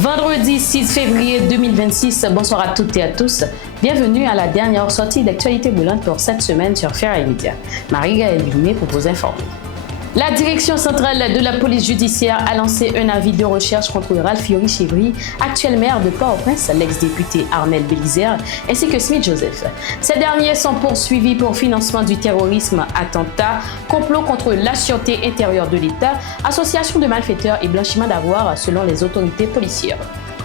Vendredi 6 février 2026, bonsoir à toutes et à tous. Bienvenue à la dernière sortie d'actualité brûlante pour cette semaine sur Ferraille Média. Marie-Gaëlle Dumé pour vous informer. La direction centrale de la police judiciaire a lancé un avis de recherche contre Ralph Yory-Chivry, actuel maire de Port-au-Prince, l'ex-député Armel Bélizaire, ainsi que Smith Joseph. Ces derniers sont poursuivis pour financement du terrorisme, attentat, complot contre la sûreté intérieure de l'État, association de malfaiteurs et blanchiment d'avoirs selon les autorités policières.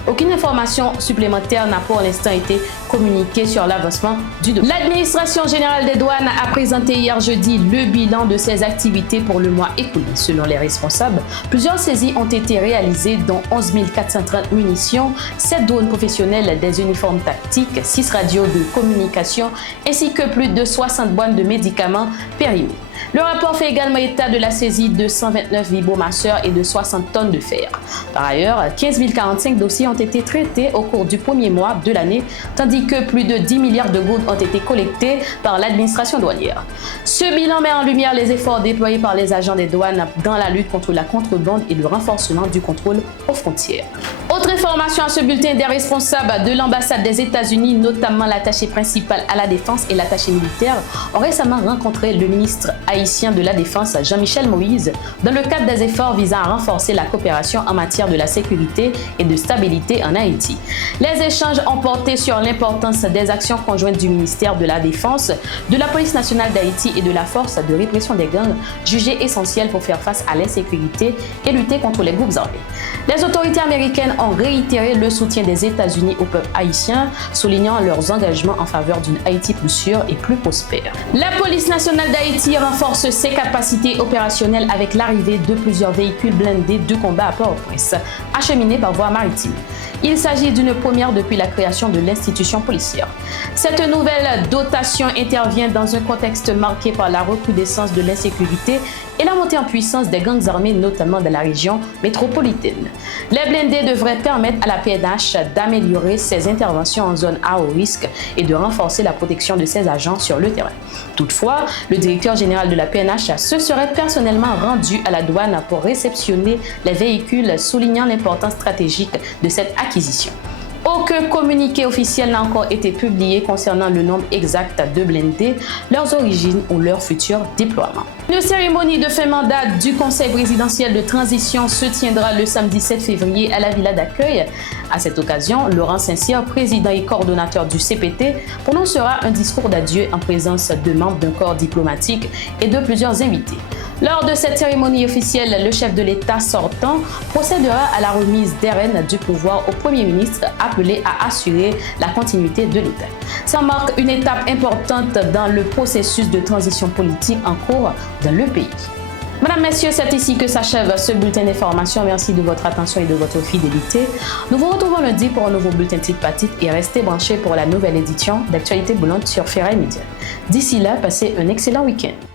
Aucune information supplémentaire n'a pour l'instant été communiquée sur l'avancement du dossier. L'administration générale des douanes a présenté hier jeudi le bilan de ses activités pour le mois écoulé. Selon les responsables, plusieurs saisies ont été réalisées, dont 11 430 munitions, 7 drones professionnels, des uniformes tactiques, 6 radios de communication, ainsi que plus de 60 boîtes de médicaments périmés. Le rapport fait également état de la saisie de 129 vibromasseurs et de 60 tonnes de fer. Par ailleurs, 15 045 dossiers ont été traités au cours du premier mois de l'année, tandis que plus de 10 milliards de gouttes ont été collectées par l'administration douanière. Ce bilan met en lumière les efforts déployés par les agents des douanes dans la lutte contre la contrebande et le renforcement du contrôle aux frontières. Autre information à ce bulletin, des responsables de l'ambassade des États-Unis, notamment l'attaché principal à la défense et l'attaché militaire, ont récemment rencontré le ministre haïtien de la Défense, Jean-Michel Moïse, dans le cadre des efforts visant à renforcer la coopération en matière de la sécurité et de stabilité en Haïti. Les échanges ont porté sur l'importance des actions conjointes du ministère de la Défense, de la Police nationale d'Haïti et de la Force de répression des gangs, jugées essentielles pour faire face à l'insécurité et lutter contre les groupes armés. Les autorités américaines ont réitéré le soutien des États-Unis au peuple haïtien, soulignant leurs engagements en faveur d'une Haïti plus sûre et plus prospère. La Police nationale d'Haïti renforce ses capacités opérationnelles avec l'arrivée de plusieurs véhicules blindés de combat à Port-au-Prince, acheminés par voie maritime. Il s'agit d'une première depuis la création de l'institution policière. Cette nouvelle dotation intervient dans un contexte marqué par la recrudescence de l'insécurité et la montée en puissance des gangs armés, notamment dans la région métropolitaine. Les blindés devraient permettre à la PNH d'améliorer ses interventions en zone à haut risque et de renforcer la protection de ses agents sur le terrain. Toutefois, le directeur général de la PNH se serait personnellement rendu à la douane pour réceptionner les véhicules, soulignant l'importance stratégique de cette acquisition. Aucun communiqué officiel n'a encore été publié concernant le nombre exact de blindés, leurs origines ou leur futur déploiement. Une cérémonie de fin mandat du Conseil présidentiel de transition se tiendra le samedi 7 février à la Villa d'accueil. À cette occasion, Laurent Saint-Cyr, président et coordonnateur du CPT, prononcera un discours d'adieu en présence de membres d'un corps diplomatique et de plusieurs invités. Lors de cette cérémonie officielle, le chef de l'État sortant procédera à la remise des rênes du pouvoir au Premier ministre, appelé à assurer la continuité de l'État. Ça marque une étape importante dans le processus de transition politique en cours dans le pays. Mesdames, Messieurs, c'est ici que s'achève ce bulletin d'information. Merci de votre attention et de votre fidélité. Nous vous retrouvons lundi pour un nouveau bulletin titre par titre et restez branchés pour la nouvelle édition d'Actualité brûlante sur Ferraille Média. D'ici là, passez un excellent week-end.